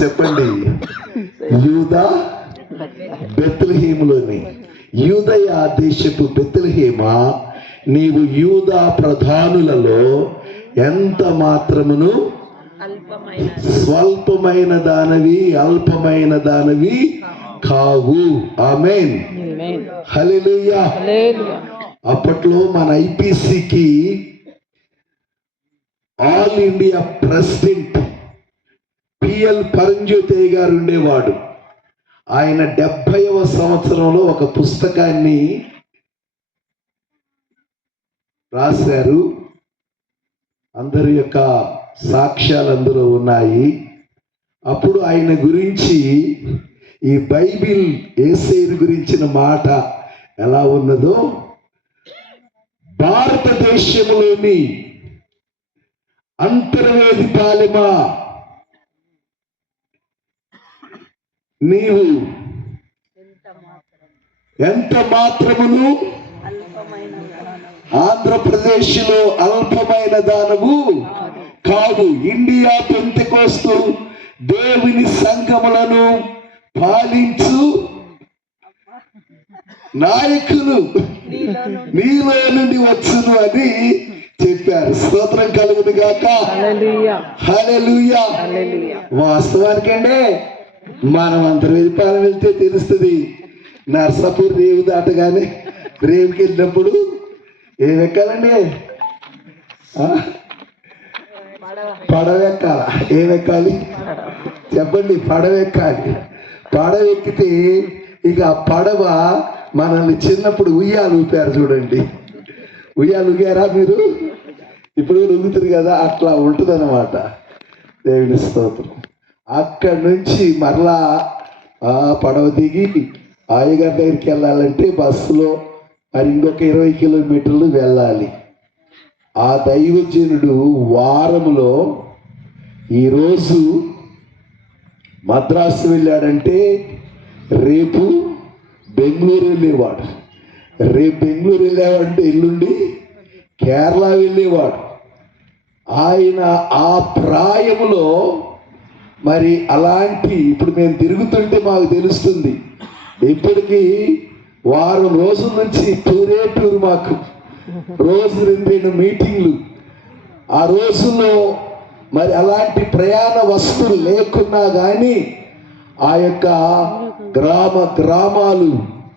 చెప్పండి. యూదా బెత్లెహేములోని. యూదయ దేశపు బెత్లెహేమా, నీవు యూదా ప్రధానులలో ఎంత మాత్రమును స్వల్పమైన దానవి, అల్పమైన దానవి కావు. ఆమేన్, హల్లెలూయా. అప్పట్లో మన ఐపీసీకి ఆల్ ఇండియా ప్రెసిడెంట్ పిఎల్ పరంజ్యోతి గారు ఉండేవాడు. ఆయన 70వ సంవత్సరంలో ఒక పుస్తకాన్ని రాశారు. అందరి యొక్క సాక్ష్యాలు అందులో ఉన్నాయి. అప్పుడు ఆయన గురించి, ఈ బైబిల్ యేసయ్య గురించిన మాట ఎలా ఉన్నదో, భారతదేశంలోని అంతర్వేది పాలెమా, నీవు ఎంత మాత్రమును ఆంధ్రప్రదేశ్లో అల్పమైన దానవు కాదు. ఇండియా పెంతెకోస్తు దేవుని సంఘములను పాలించు నాయకులు నీలో నుండి వచ్చును అని చెప్పారు. స్తోత్రం కలుగును గాక. హల్లెలూయా. వాస్తవానికంటే మనం అంతర్వేది పాలెం వెళ్తే తెలుస్తుంది. నర్సాపూర్ రేవు దాటగానే రేవుకి వెళ్ళినప్పుడు ఏమెక్కాలండి? పడవ ఎక్కాల. ఏమెక్కాలి చెప్పండి? పడవ ఎక్కాలి. పడవ ఎక్కితే ఇక పడవ మనల్ని చిన్నప్పుడు ఉయ్యాలు ఊపారు చూడండి. ఉయ్యాలు ఊగారా మీరు? ఇప్పుడు ఊగుతుంది కదా, అట్లా ఉంటుంది అన్నమాట. దేవుని స్తోత్రం. అక్కడి నుంచి మరలా పడవ దిగి అయ్యగారి దగ్గరికి వెళ్ళాలంటే బస్సులో మరి ఇంకొక 20 కిలోమీటర్లు వెళ్ళాలి. ఆ దైవజనుడు వారములో ఈరోజు మద్రాసు వెళ్ళాడంటే రేపు బెంగళూరు వెళ్ళేవాడు. రేపు బెంగళూరు వెళ్ళాడంటే ఎల్లుండి కేరళ వెళ్ళేవాడు. ఆయన ఆ ప్రాయములో మరి అలాంటి, ఇప్పుడు మేము తిరుగుతుంటే మాకు తెలుస్తుంది. ఇప్పటికీ వారం రోజుల నుంచి టూరే టూర్, మాకు రోజు 2 మీటింగ్లు. ఆ రోజుల్లో మరి అలాంటి ప్రయాణ వస్తువులు లేకున్నా కానీ ఆ యొక్క గ్రామాలు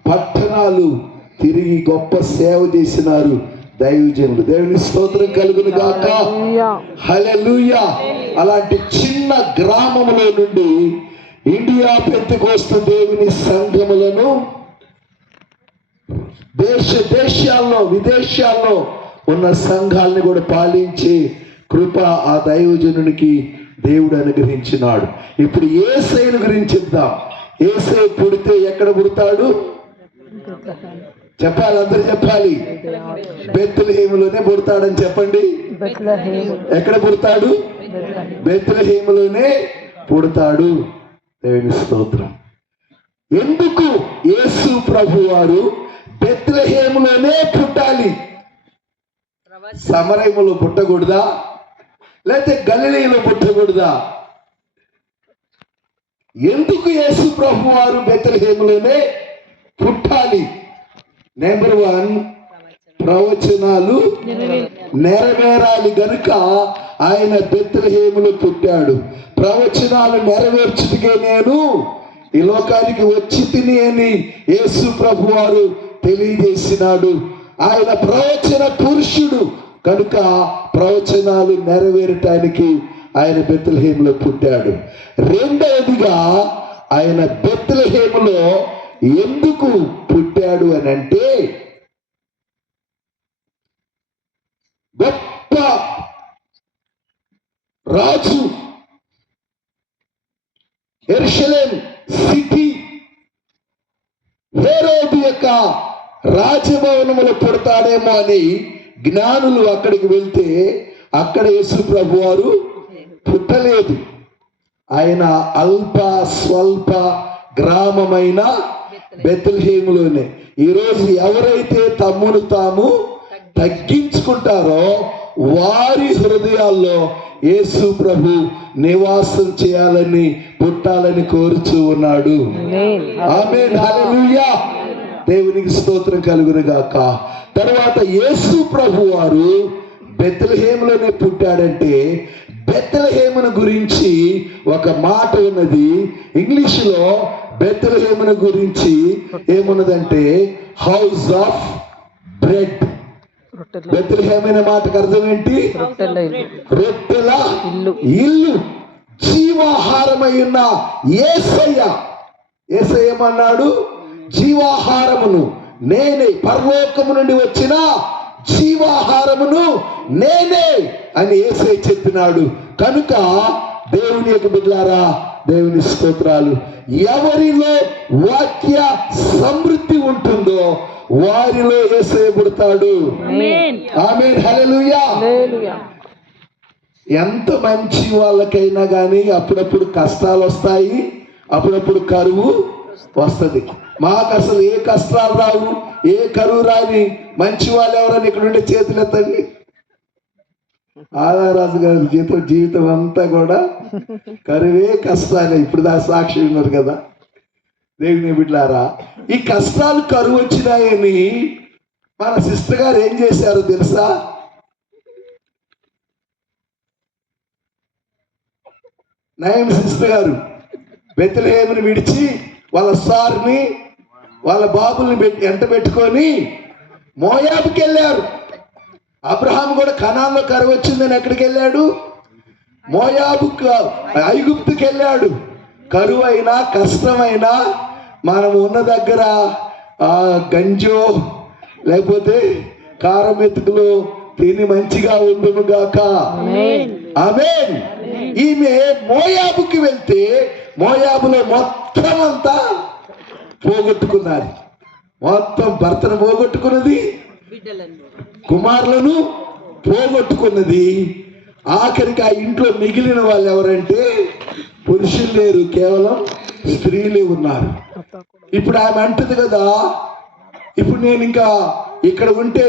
పట్టణాలు తిరిగి గొప్ప సేవ చేసినారు దైవజనులు. దేవుని స్తోత్రం కలుగును గాక. హల్లెలూయా. అలాంటి చిన్న గ్రామములో నుండి ఇండియా పెంతెకోస్తు దేవుని సంఘములను దేశాల్లో విదేశాల్లో ఉన్న సంఘాలను కూడా పాలించే కృప ఆ దైవజనునికి దేవుడు అనుగ్రహించినాడు. ఇప్పుడు యేసయ్యను గురించి చెప్దాం. యేసయ్య పుడితే ఎక్కడ పుడతాడు చెప్పాలి, అందరూ చెప్పాలి. బెత్లెహేములోనే పుడతాడని చెప్పండి. ఎక్కడ పుడతాడు? బెత్లెహేములోనే పుడతాడు. దేవుని స్తోత్రం. ఎందుకు యేసు ప్రభు వారు బెత్లెహేములోనే పుట్టాలి? సమరయములో పుట్టకూడదా? లేకపోతే గలిలయలో పుట్టకూడదా? ఎందుకు యేసు ప్రభు వారు బెత్లెహేములోనే పుట్టాలి? నెంబర్ 1, ప్రవచనాలు నెరవేరాలి గనుక ఆయన బెత్లెహేములో పుట్టాడు. ప్రవచనాలు నెరవేర్చుటకే నేను ఈ లోకానికి వచ్చి తిని అని యేసు ప్రభు వారు తెలియజేసినాడు. ఆయన ప్రవచన పురుషుడు కనుక ప్రవచనాలు నెరవేరటానికి ఆయన బెత్లెహేములో పుట్టాడు. రెండవదిగా ఆయన బెత్లెహేములో ఎందుకు పుట్టాడు అని అంటే, గొప్ప రాజు యెరూషలేము సిటీ హేరోదు యొక్క రాజభవనములో పుడతాడేమో అని జ్ఞానులు అక్కడికి వెళ్తే అక్కడ యేసు ప్రభు వారు పుట్టలేదు. ఆయన అల్ప స్వల్ప గ్రామమైన బెత్లెహేములోనే. ఈరోజు ఎవరైతే తమ్మును తాము తగ్గించుకుంటారో వారి హృదయాల్లో యేసు ప్రభు నివాసం చేయాలని, పుట్టాలని కోరుచూ ఉన్నాడు. ఆమేన్, హల్లెలూయా. దేవునికి స్తోత్రం కలుగును గాక. తర్వాత యేసు ప్రభు వారు బెత్లెహేములోనే పుట్టాడంటే బెత్లెహేమును గురించి ఒక మాట ఉన్నది. ఇంగ్లీషులో బెత్లెహేమును గురించి ఏమున్నదంటే హౌస్ ఆఫ్ బ్రెడ్. బెత్లెహేమ్ అనే మాటకు అర్థం ఏంటి? రొట్టెల ఇల్లు. జీవాహారమై ఉన్న యేసయ్య ఏమన్నాడు? జీవాహారమును నేనే, పరలోకము నుండి వచ్చిన జీవాహారమును నేనే అని యేసయ్య చెప్పినాడు. కనుక దేవుని యొక్క బిడ్డలారా, దేవుని స్తోత్రాలు, ఎవరిలో వాక్య సమృద్ధి ఉంటుందో వారిలో యేసయ్య పుడతాడు. ఆమేన్, హల్లెలూయా. ఎంత మంచి వాళ్ళకైనా కానీ అప్పుడప్పుడు కష్టాలు వస్తాయి, అప్పుడప్పుడు కరువు వస్తుంది. మాకు అసలు ఏ కష్టాలు రావు, ఏ కరువు రాని మంచి వాళ్ళు ఎవరని ఇక్కడ ఉండే చేతులు ఎత్తండి. ఆదారాజు గారి జీవితం అంతా కూడా కరువే కష్టాలే. ఇప్పుడు దా సాక్షి ఉన్నారు కదా. దేవుని బిడ్డలారా, ఈ కష్టాలు కరువు వచ్చినాయని మన సిస్టర్ గారు ఏం చేశారో తెలుసా? నయన్ సిస్టర్ గారు బెత్లెహేముని విడిచి వాళ్ళ సార్ని, వాళ్ళ బాబుల్ని ఎంట పెట్టుకొని మోయాబుకి వెళ్ళారు. అబ్రహాం కూడా కనాన్లో కరువు వచ్చిందని ఎక్కడికి వెళ్ళాడు? మోయాబుకు, ఐగుప్తుకి వెళ్ళాడు. కరువు అయినా కష్టమైనా మనం ఉన్న దగ్గర గంజో లేకపోతే కారం మెతుకులు తిని మంచిగా ఉండును గాక. ఆమేన్. ఈమె మోయాబుకి వెళ్తే మోయాబులో మొత్తం అంతా పోగొట్టుకున్నారు. మొత్తం భర్తను పోగొట్టుకున్నది, కుమారులను పోగొట్టుకున్నది. ఆఖరికి ఆ ఇంట్లో మిగిలిన వాళ్ళు ఎవరంటే పురుషులు లేరు, కేవలం స్త్రీలే ఉన్నారు. ఇప్పుడు ఆమె అంటుంది కదా, ఇప్పుడు నేను ఇంకా ఇక్కడ ఉంటే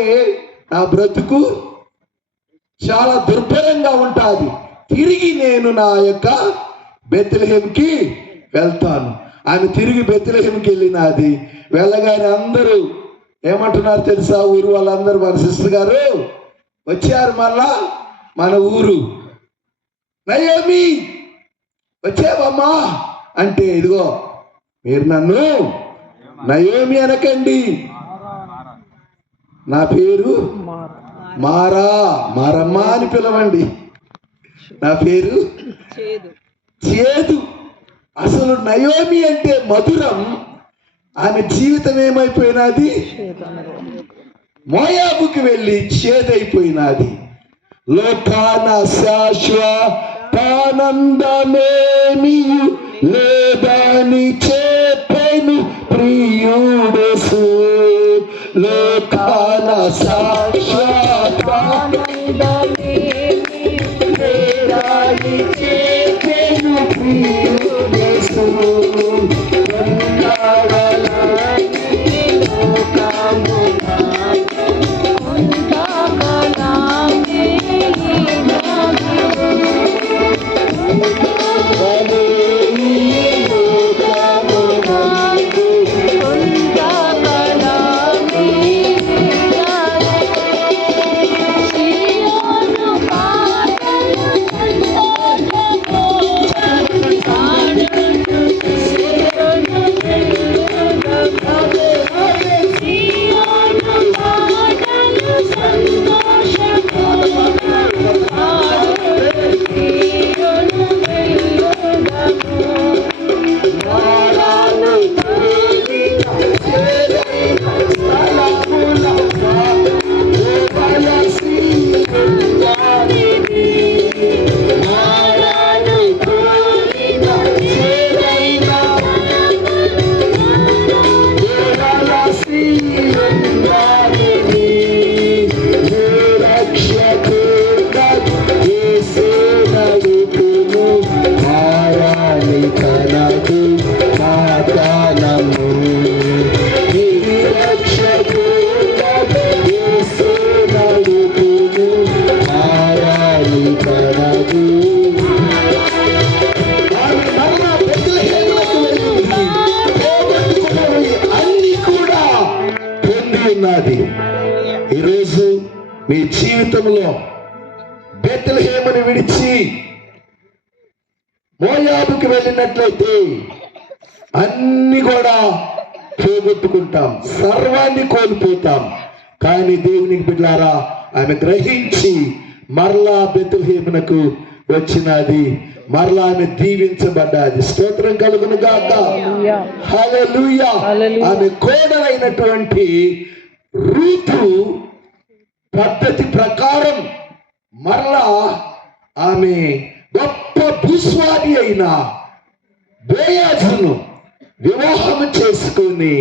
నా బ్రతుకు చాలా దుర్భరంగా ఉంటుంది, తిరిగి నేను నా యొక్క బెత్లెహేముకి వెళ్తాను. ఆమె తిరిగి బెత్లెహేముకి వెళ్ళినది. వెళ్ళగానే అందరూ ఏమంటున్నారు తెలుసా? ఊరు వాళ్ళందరూ, మన సిస్టర్ గారు వచ్చారు మళ్ళా మన ఊరు. నయోమి వచ్చావమ్మా అంటే, ఇదిగో మీరు నన్ను నయోమి అనకండి, నా పేరు మారమ్మ అని పిలవండి. నా పేరు చేదు. అసలు నయోమి అంటే మధురం, ఆమె జీవితం ఏమైపోయినది? మోయాబుకి వెళ్ళి చేదైపోయినది. లోకాన శాశ్వతానందమేమియు లేదని చెప్పెను ప్రియుడేసు. లోకాన శాశ్వతానందమేమియు లేదని చెప్పెను ప్రియుడేసు. ఉన్నది. ఈరోజు మీ జీవితంలో బెత్లెహేమును విడిచి మోయాబుకి వెళ్ళినట్లయితే అన్ని కూడా పోగొట్టుకుంటాం, సర్వాన్ని కోల్పోతాం. కానీ దేవునికి బిడ్డలారా, ఆమె గ్రహించి మరలా బెత్లెహేమునకు వచ్చినది, మరలా ఆమె దీవించబడ్డది. స్తోత్రం కలుగును గాక. హల్లెలూయా. ఆమె కోడలైనటువంటి రూతు పద్ధతి ప్రకారం మరలా ఆమె గొప్ప భూస్వామి అయిన బోయాజును వివాహం చేసుకుని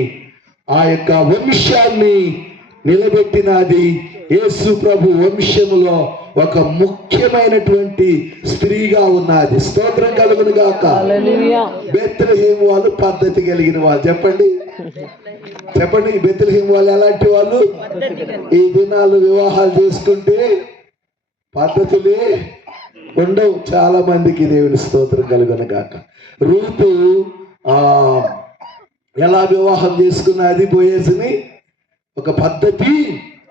ఆ యొక్క వంశాన్ని నిలబెట్టినది. యేసు ప్రభు వంశములో ఒక ముఖ్యమైనటువంటి స్త్రీగా ఉన్నది. స్తోత్రం కలుగును గాక. బెత్లెహేము వాళ్ళు పద్ధతి కలిగిన వాళ్ళు. చెప్పండి చెప్పండి, బెత్లెహేము వాళ్ళు ఎలాంటి వాళ్ళు? ఈ దినాలు వివాహాలు చేసుకుంటే పద్ధతులే ఉండవు చాలా మందికి. దేవుని స్తోత్రం కలుగును గాక. రూతు ఎలా వివాహం చేసుకున్నది బోయజుని? ఒక పద్ధతి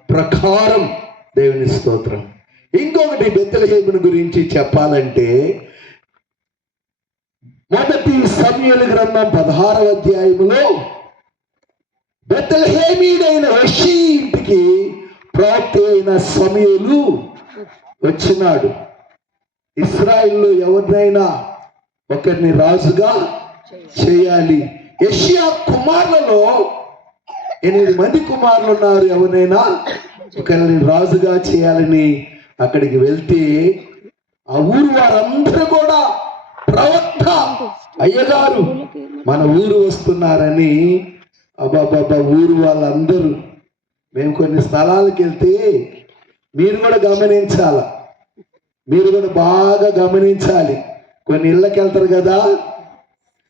ప్రకారం. దేవుని స్తోత్రం. ఇంకొకటి బెత్లెహేమును గురించి చెప్పాలంటే, మొదటి సమూయేలు గ్రంథం 16వ అధ్యాయములో బెత్లెహేమీయుడైన యెష్షయి ఇంటికి ప్రవక్త అయిన సమూయేలు వచ్చినాడు. ఇశ్రాయేలులో ఎవరినైనా ఒకరిని రాజుగా చేయాలి. యెషయా కుమారులలో 8 మంది కుమారులు ఉన్నారు. ఎవరైనా ఒకరిని రాజుగా చేయాలని అక్కడికి వెళ్తే ఆ ఊరు వారందరూ కూడా ప్రవక్త అయ్యగారు మన ఊరు వస్తున్నారని అబ్బాబ్బా ఊరు వాళ్ళందరూ. మేము కొన్ని స్థలాలకు వెళ్తే మీరు కూడా గమనించాల, మీరు కూడా బాగా గమనించాలి. కొన్ని ఇళ్ళకి వెళ్తారు కదా,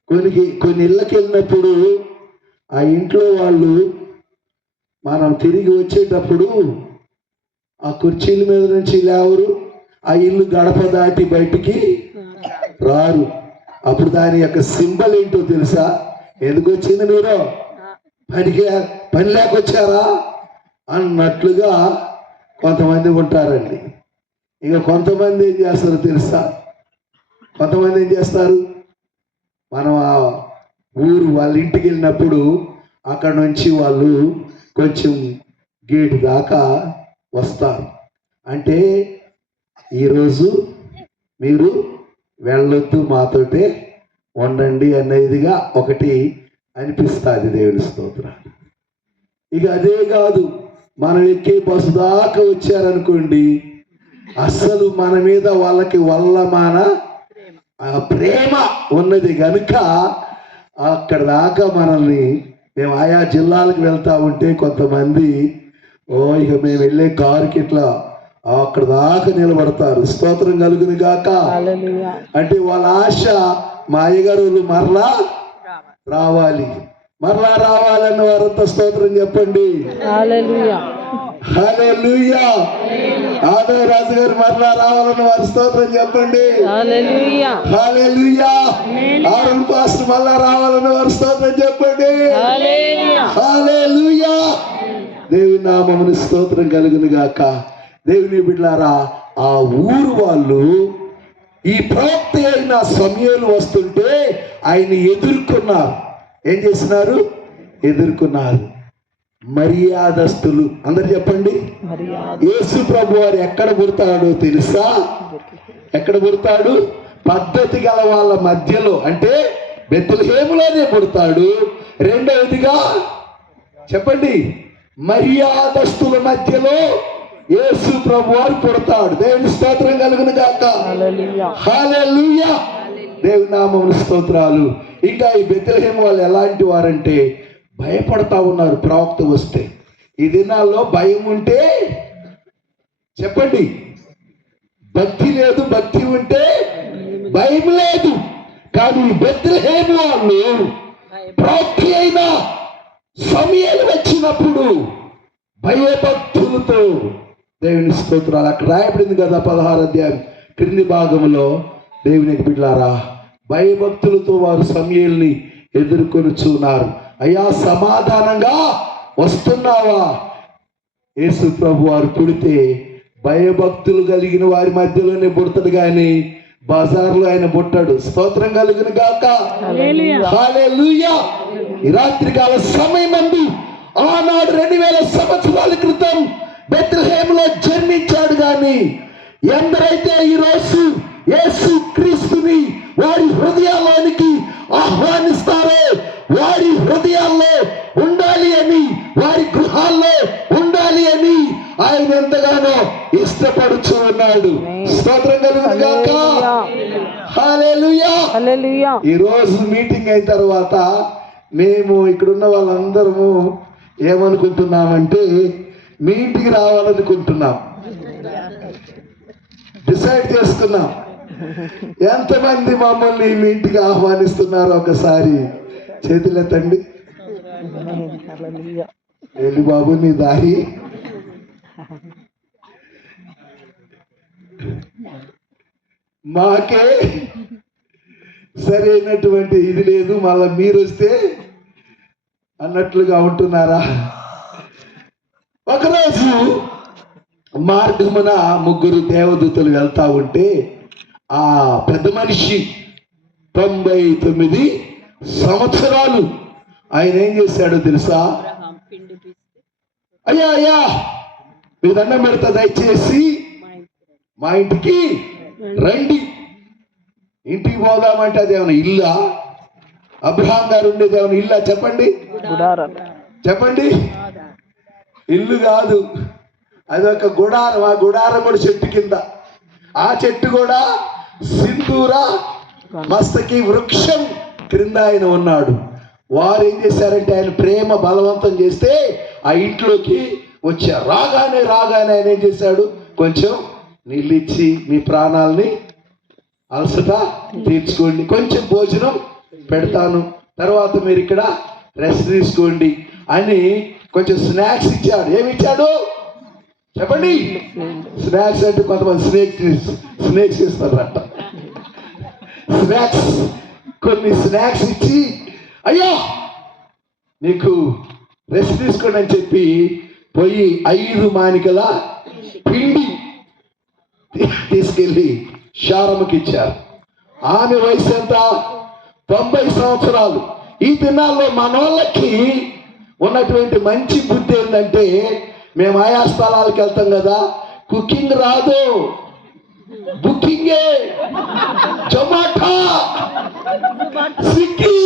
కొన్ని ఇళ్ళకి వెళ్ళినప్పుడు ఆ ఇంట్లో వాళ్ళు మనం తిరిగి వచ్చేటప్పుడు ఆ కుర్చీల మీద నుంచి లేవరు, ఆ ఇల్లు గడప దాటి బయటికి రారు. అప్పుడు దాని యొక్క సింబల్ ఏంటో తెలుసా? ఎందుకు వచ్చింది మీరు? పని లేకొచ్చారా అన్నట్లుగా కొంతమంది ఉంటారండి. ఇక కొంతమంది ఏం చేస్తారో తెలుసా? కొంతమంది ఏం చేస్తారు, మనం ఆ ఊరు వాళ్ళ ఇంటికి వెళ్ళినప్పుడు అక్కడ నుంచి వాళ్ళు కొంచెం గేటు దాకా వస్తారు. అంటే ఈరోజు మీరు వెళ్ళొద్దు, మాతోటే ఉండండి అనేదిగా ఒకటి అనిపిస్తుంది. దేవుని స్తోత్రాలు. ఇక అదే కాదు, మనం ఎక్కే బస్సు దాకా వచ్చారనుకోండి, అస్సలు మన మీద వాళ్ళకి వల్లమాన ప్రేమ ఉన్నది కనుక అక్కడ దాకా మనల్ని, మేము ఆయా జిల్లాలకు వెళ్తా ఉంటే కొంతమంది ఇక మేము వెళ్ళే కారుకి ఇట్లా అక్కడ దాకా నిలబడతారు. స్తోత్రం కలుగును గాక. అంటే వాళ్ళ ఆశ మా అయ్యగారు మరలా రావాలి, మరలా రావాలన్న వారంతా స్తోత్రం చెప్పండి. హల్లెలూయా. ఆదవ రాజు గారు మరలా రావాలన్న వారు స్తోత్రం చెప్పండి. హల్లెలూయా. ఆరుణ్ పాస్టర్ మరలా రావాలన్న వారు స్తోత్రం చెప్పండి. హల్లెలూయా. దేవుని నామమున స్తోత్రం కలుగును గాక. దేవుని బిడ్డలారా, ఆ ఊరు వాళ్ళు ఈ ప్రవక్త అయిన సమూయేలు వస్తుంటే ఆయన ఎదుర్కొన్నారు. ఏం చేస్తున్నారు? ఎదుర్కొన్నారు. మర్యాదస్తులు. అందరు చెప్పండి. యేసు ప్రభు వారు ఎక్కడ పుడతాడో తెలుసా? ఎక్కడ పుడతాడు? పద్ధతి గల వాళ్ళ మధ్యలో, అంటే బెత్లెహేములోనే పుడతాడు. రెండవదిగా చెప్పండి, మర్యాదస్తుల మధ్యలో యేసు ప్రభు వారు పుడతాడు. దేవుని స్తోత్రం కలుగును గాక. హల్లెలూయా. దేవుని నామమున స్తోత్రాలు. ఇంకా ఈ బెత్లెహేము వాళ్ళు ఎలాంటి వారంటే భయపడతా ఉన్నారు ప్రవక్త వస్తే. ఈ దినాల్లో భయం ఉంటే చెప్పండి, భక్తి లేదు, భక్తి ఉంటే భయం లేదు. కానీ బెత్లెహేము వాళ్ళు ప్రవక్త అయిన సమూయేలు వచ్చినప్పుడు భయభక్తులతో, దేవుని స్తోత్రాలు. అక్కడ రాయబడింది కదా 16వ అధ్యాయం క్రింది భాగంలో, దేవునికి బిడ్డలారా, భయభక్తులతో వారు సమూయేలుని ఎదుర్కొనుచున్నారు. అయ్యా, సమాధానంగా వస్తున్నావా? యేసు ప్రభు వారు పుడితే భయభక్తులు కలిగిన వారి మధ్యలోనే పుడతాడు కానీ బజార్లో ఆయన పుట్టాడు. స్తోత్రం కలుగును గాక. హల్లెలూయా. ఈ రాత్రికాల సమయమందు ఆనాడు 2000 సంవత్సరాల క్రితం బెత్లెహేములో జన్మించాడు. కానీ ఎందరైతే ఈరోజు యేసు క్రీస్తుని వారి హృదయాల్లోనికి ఆహ్వానిస్తారో వారి హృదయాల్లో ఉండాలి అని, వారి గృహాల్లో ఉండాలి అని ఆయన ఎంతగానో ఇష్టపడుచు ఉన్నాడు. స్తోత్రం కలుగును గాక. హల్లెలూయా. ఈ రోజు మీటింగ్ అయిన తర్వాత మేము ఇక్కడున్న వాళ్ళందరము ఏమనుకుంటున్నామంటే మీ ఇంటికి రావాలనుకుంటున్నాం. డిసైడ్ చేసుకున్నాం. ఎంతమంది మమ్మల్ని మీ ఇంటికి ఆహ్వానిస్తున్నారో ఒకసారి చేతులెత్తండి. వెళ్ళి బాబు నీ దారి. మాకే సరైనటువంటి ఇది లేదు, మళ్ళీ మీరు వస్తే అన్నట్లుగా ఉంటున్నారా? ఒకరోజు మార్గమున 3 దేవదూతలు వెళ్తా ఉంటే ఆ పెద్ద మనిషి 99 సంవత్సరాలు ఆయన ఏం చేశాడో తెలుసా? అయ్యా అయ్యా మీ దండం పెడతా, దయచేసి మా ఇంటికి రండి. ఇంటికి పోదామంటే అది ఏమైనా ఇల్లా? అబ్రహాం గారు ఉండేది ఏమైనా ఇల్లా? చెప్పండి చెప్పండి. ఇల్లు కాదు, అది ఒక గుడారం. ఆ గుడారం కూడా చెట్టు కింద. ఆ చెట్టు కూడా సింధూర మస్తకి వృక్షం క్రింద ఆయన ఉన్నాడు. వారు ఏం చేశారంటే ఆయన ప్రేమ బలవంతం చేస్తే ఆ ఇంట్లోకి వచ్చారు. రాగానే ఆయన ఏం చేశాడు? కొంచెం నీళ్ళిచ్చి మీ ప్రాణాలని అలసట తీర్చుకోండి, కొంచెం భోజనం పెడతాను, తర్వాత మీరు ఇక్కడ రెస్ట్ తీసుకోండి అని కొంచెం స్నాక్స్ ఇచ్చాడు. ఏమి ఇచ్చాడు చెప్పండి? స్నాక్స్ అంటే కొంతమంది స్నేక్స్ ఇస్తారట. స్నాక్స్, కొన్ని స్నాక్స్ ఇచ్చి అయ్యా నీకు రెస్ట్ తీసుకోండి అని చెప్పి పోయి 5 మానికల పిండి తీసుకెళ్ళి శారమ్మకి ఇచ్చారు. ఆమె వయసు ఎంత? 90 సంవత్సరాలు. ఈ దినాల్లో మనోళ్ళకి ఉన్నటువంటి మంచి బుద్ధి ఏంటంటే, మేము ఆయా స్థలాలకు వెళ్తాం కదా, కుకింగ్ రాదు, బుకింగే, జొమాటో, స్విగ్గీ.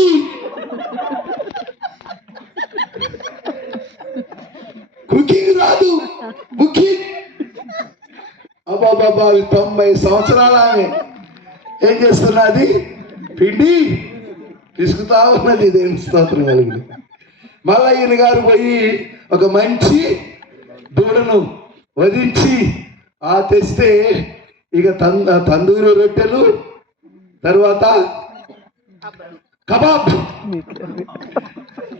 కుకింగ్ రాదు, బుకింగ్. అబ్బాబాబా 90 సంవత్సరాలు ఆమె ఏం చేస్తున్నది? పిండి పిసుకుతా ఉన్నది. దేని స్తోత్రం కలిగింది. మళ్ళా ఈయన గారు పోయి ఒక మంచి దూడను వధించి తెస్తే ఇక తందూరి రొట్టెలు, తర్వాత కబాబ్,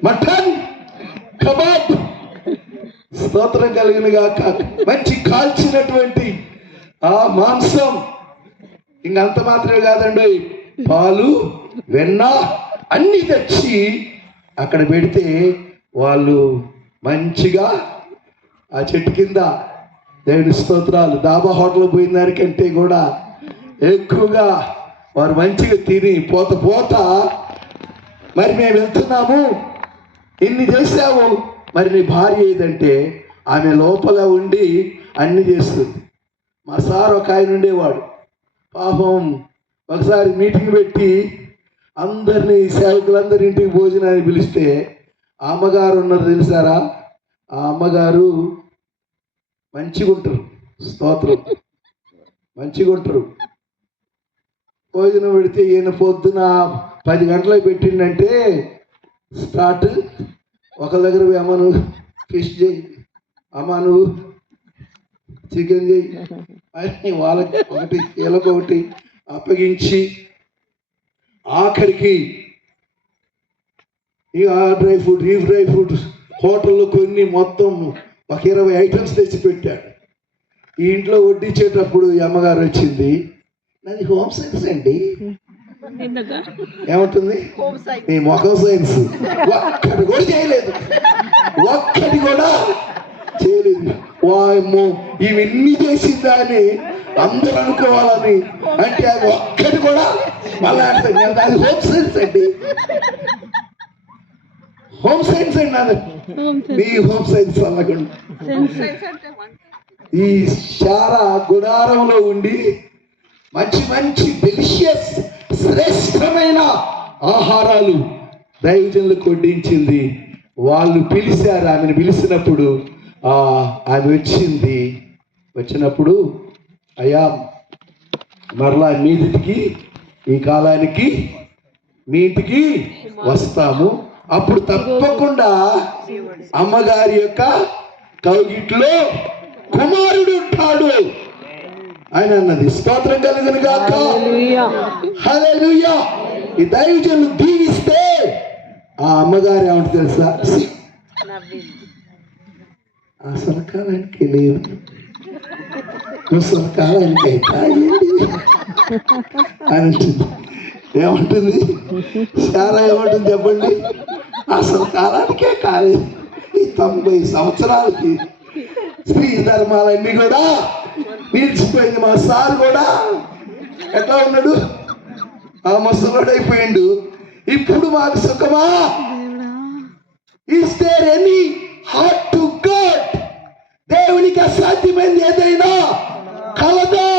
మటన్ కబాబ్, స్తోత్రం కలిగిన గాక, మంచి కాల్చినటువంటి ఆ మాంసం. ఇంకంత మాత్రమే కాదండి, పాలు, వెన్న అన్ని తెచ్చి అక్కడ పెడితే వాళ్ళు మంచిగా ఆ చెట్టు కింద, దేవుని స్తోత్రాలు, డాబా హోటల్ పోయిన దానికంటే కూడా ఎక్కువగా వారు మంచిగా తిని పోత మరి మేము వెళ్తున్నాము, ఇన్ని చేసాము, మరి నీ భార్య ఏదంటే ఆమె లోపల ఉండి అన్ని చేస్తుంది. మా సార్ ఒక ఆయన ఉండేవాడు, పాపం ఒకసారి మీటింగ్ పెట్టి అందరినీ సేవకులందరి ఇంటికి భోజనాన్ని పిలిస్తే ఆ అమ్మగారు ఉన్నారు తెలుసారా? ఆ అమ్మగారు మంచిగా ఉంటారు, స్తోత్రం, మంచిగా ఉంటారు. భోజనం పెడితే ఈయన పొద్దున 10 గంటలకు పెట్టిండంటే స్టార్ట్. ఒకరి దగ్గర అమ్మ నువ్వు ఫిష్ చేయి, అమ్మ నువ్వు చికెన్ చేయి అని వాళ్ళకి ఒకటి వీళ్ళకొకటి అప్పగించి ఆఖరికి ఇక డ్రై ఫ్రూట్ హోటల్లో కొన్ని మొత్తం ఒక 20 ఐటమ్స్ తెచ్చి పెట్టాడు. ఈ ఇంట్లో వడ్డించేటప్పుడు ఈ అమ్మగారు వచ్చింది, నాది హోమ్ సైన్స్ అండి. ఏమంటుంది? మీ మొఖం సైన్స్. ఒక్కటి కూడా చేయలేదు. వామ్మో ఇవన్నీ చేసిందా అని అందరూ అనుకోవాలని, అంటే అది ఒక్కటి కూడా మళ్ళా అది హోమ్ సైన్స్ అండి, హోమ్ సైన్స్ అండి. అది మీ హోమ్ సైన్స్ అన్నకుండా ఈ శారా గుడారంలో ఉండి మంచి మంచి డెలిషియస్ శ్రేష్టమైన ఆహారాలు దైవజనులకు వడ్డించింది. వాళ్ళు పిలిచారు, ఆమెను పిలిచినప్పుడు ఆమె వచ్చినప్పుడు అయ్యా మరలా మీదికి ఈ కాలానికి మీ ఇంటికి వస్తాము, అప్పుడు తప్పకుండా అమ్మగారి యొక్క కౌగిట్లో కుమారుడు ఉంటాడు ఆయన అన్నది. స్తోత్రం కలుగును గాక. హల్లెలూయా. ఈ దైవజనులు దీవిస్తే ఆ అమ్మగారు ఏమంటే తెలుసా, అసలు కాలానికి లేదు, అసలు కాలానికి అయితే అని ఉంటుంది. ఏమంటుంది చాలా, ఏమంటుంది చెప్పండి, అసలు కాలానికే కాలేదు. ఈ 90 సంవత్సరాలకి స్త్రీ ధర్మాలన్నీ కూడా నిలిచిపోయింది. మా సార్ కూడా ఎట్లా ఉన్నాడు, ఆ మసలుడైపోయిండు. ఇప్పుడు మాకు సుఖమా? Is there any hard to God? దేవునికి అసాధ్యమైంది ఏదైనా కలదా?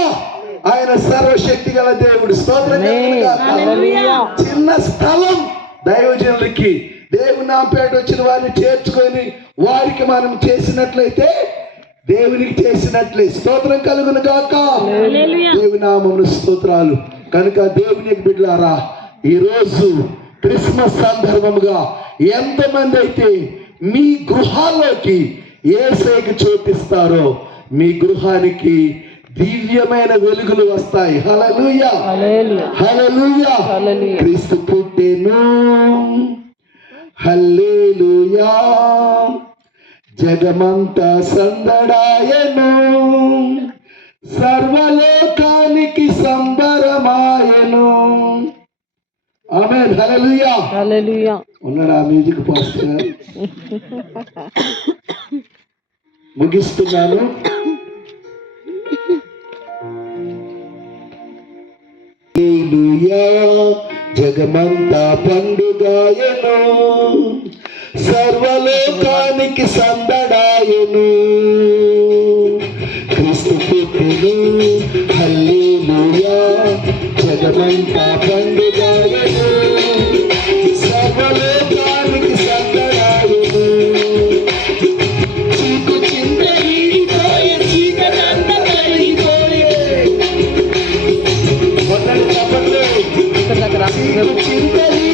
ఆయన సర్వశక్తి గల దేవుడు. స్తోత్రం. చిన్న స్థలం దైవజనులకి, దేవుని నామపేట వచ్చిన వారిని చేర్చుకొని వారికి మనం చేసినట్లయితే దేవునికి చేసినట్లే. స్తోత్రం కలుగును గాక. దేవుని నామమున స్తోత్రాలు. కనుక దేవునికి బిడ్డలారా, ఈరోజు క్రిస్మస్ సందర్భముగా ఎంతమంది అయితే మీ గృహాల్లోకి యేసుకి చోటిస్తారో మీ గృహానికి దివ్యమైన వెలుగులు వస్తాయి. హల్లెలూయా, హల్లెలూయా. క్రీస్తు పుట్టెను, హల్లెలూయా. జగమంతా సందడాయను, సర్వలోకానికి సంబరమాయను. ఆమేన్. హల్లెలూయా, హల్లెలూయా. ఉన్నాడా మ్యూజిక్ పాస్టర్? ముగిస్తున్నాను. హల్లెలూయా. జగమంతా పండుగాయను, సర్వలోకానికి సందడాయను. క్రీస్తు పుట్టెను, హల్లెలూయా. జగమంతా పండుగాయను, సర్వలోకానికి సందడాయను. చీకు చిందరిపోయే, చీకటంతా తొలగిపోయే. మొదటి చెప్పండి. చీకు చిందరి